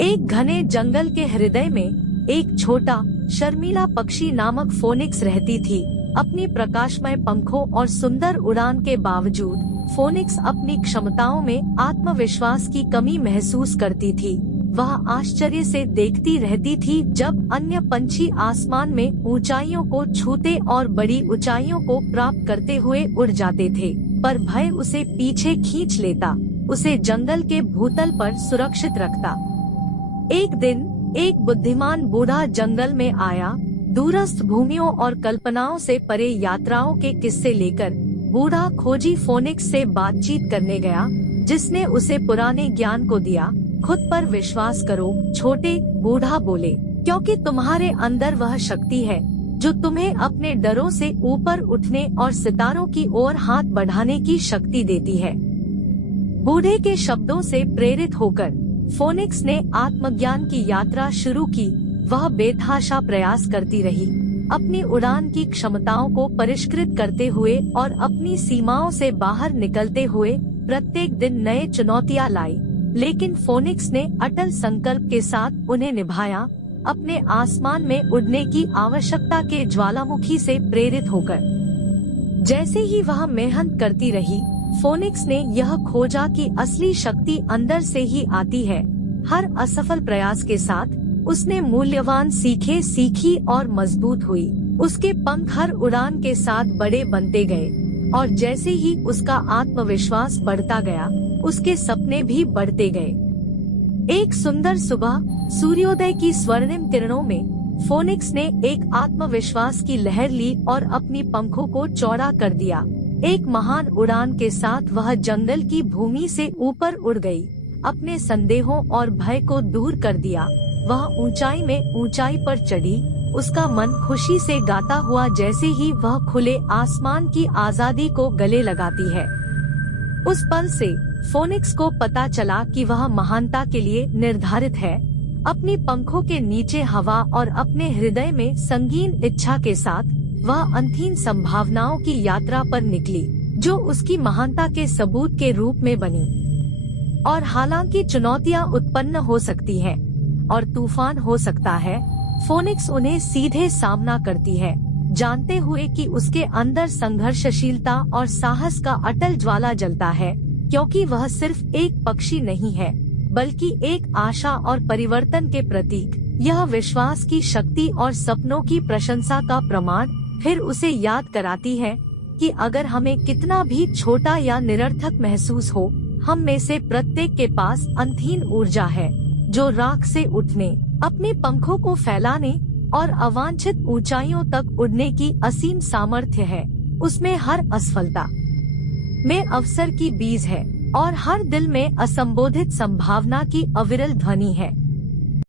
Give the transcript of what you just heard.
एक घने जंगल के हृदय में एक छोटा शर्मीला पक्षी नामक फोनिक्स रहती थी। अपनी प्रकाशमय पंखों और सुंदर उड़ान के बावजूद फोनिक्स अपनी क्षमताओं में आत्मविश्वास की कमी महसूस करती थी। वह आश्चर्य से देखती रहती थी जब अन्य पंछी आसमान में ऊंचाइयों को छूते और बड़ी ऊंचाइयों को प्राप्त करते हुए उड़ जाते थे, पर भय उसे पीछे खींच लेता, उसे जंगल के भूतल पर सुरक्षित रखता। एक दिन एक बुद्धिमान बूढ़ा जंगल में आया। दूरस्थ भूमियों और कल्पनाओं से परे यात्राओं के किस्से लेकर बूढ़ा खोजी फोनिक्स से बातचीत करने गया, जिसने उसे पुराने ज्ञान को दिया। खुद पर विश्वास करो छोटे, बूढ़ा बोले, क्योंकि तुम्हारे अंदर वह शक्ति है जो तुम्हें अपने डरों से ऊपर उठने और सितारों की ओर हाथ बढ़ाने की शक्ति देती है। बूढ़े के शब्दों से प्रेरित होकर फोनिक्स ने आत्मज्ञान की यात्रा शुरू की। वह बेतहाशा प्रयास करती रही, अपनी उड़ान की क्षमताओं को परिष्कृत करते हुए और अपनी सीमाओं से बाहर निकलते हुए प्रत्येक दिन नए चुनौतियां लाई। लेकिन फोनिक्स ने अटल संकल्प के साथ उन्हें निभाया, अपने आसमान में उड़ने की आवश्यकता के ज्वालामुखी से प्रेरित होकर। जैसे ही वह मेहनत करती रही, फोनिक्स ने यह खोजा कि असली शक्ति अंदर से ही आती है। हर असफल प्रयास के साथ उसने मूल्यवान सीखी और मजबूत हुई। उसके पंख हर उड़ान के साथ बड़े बनते गए और जैसे ही उसका आत्मविश्वास बढ़ता गया, उसके सपने भी बढ़ते गए। एक सुंदर सुबह सूर्योदय की स्वर्णिम किरणों में फोनिक्स ने एक आत्मविश्वास की लहर ली और अपनी पंखों को चौड़ा कर दिया। एक महान उड़ान के साथ वह जंगल की भूमि से ऊपर उड़ गई, अपने संदेहों और भय को दूर कर दिया। वह ऊंचाई में ऊंचाई पर चढ़ी, उसका मन खुशी से गाता हुआ जैसे ही वह खुले आसमान की आजादी को गले लगाती है। उस पल से फोनिक्स को पता चला कि वह महानता के लिए निर्धारित है। अपनी पंखों के नीचे हवा और अपने हृदय में संगीन इच्छा के साथ वह अनंत संभावनाओं की यात्रा पर निकली, जो उसकी महानता के सबूत के रूप में बनी। और हालांकि चुनौतियां उत्पन्न हो सकती हैं और तूफान हो सकता है, फोनिक्स उन्हें सीधे सामना करती है, जानते हुए कि उसके अंदर संघर्षशीलता और साहस का अटल ज्वाला जलता है, क्योंकि वह सिर्फ एक पक्षी नहीं है, बल्कि एक आशा और परिवर्तन के प्रतीक। यह विश्वास की शक्ति और सपनों की प्रशंसा का प्रमाण फिर उसे याद कराती है कि अगर हमें कितना भी छोटा या निरर्थक महसूस हो, हम में से प्रत्येक के पास अनंत ऊर्जा है, जो राख से उठने, अपने पंखों को फैलाने और अवांछित ऊंचाइयों तक उड़ने की असीम सामर्थ्य है। उसमें हर असफलता में अवसर की बीज है और हर दिल में असंबोधित संभावना की अविरल ध्वनि है।